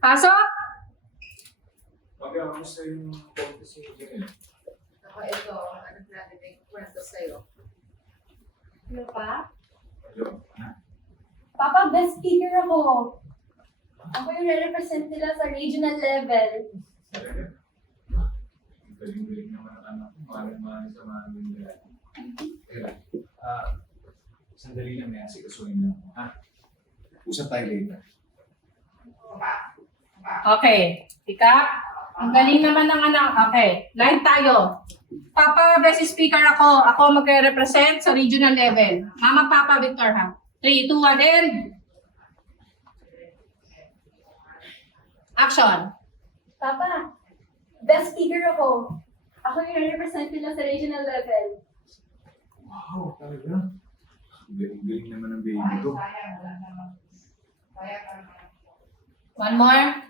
Pasok! Okay, kamusta yung competition niyo? Ako, ito, anak natin, may kwento sa'yo. Ano pa? Hello? Papa, best speaker ako. Ako yung re-represent nila sa regional level. Talaga? Galing-galing naman ang anak ko. Maraming sa mga nila. Teka, sandali lang may asikasuhin lang. Ha? Usap tayo later. Okay. Ika, ang galing naman ng anak. Okay. Line tayo. Papa, best speaker ako. Ako magre-represent sa regional level. Mama, Papa, Victor, ha? 3, 2, 1, and... Action. Papa, best speaker ako. Ako yung re-represent nila sa regional level. Wow, talaga? Galing-galing naman ang baby ko. One more.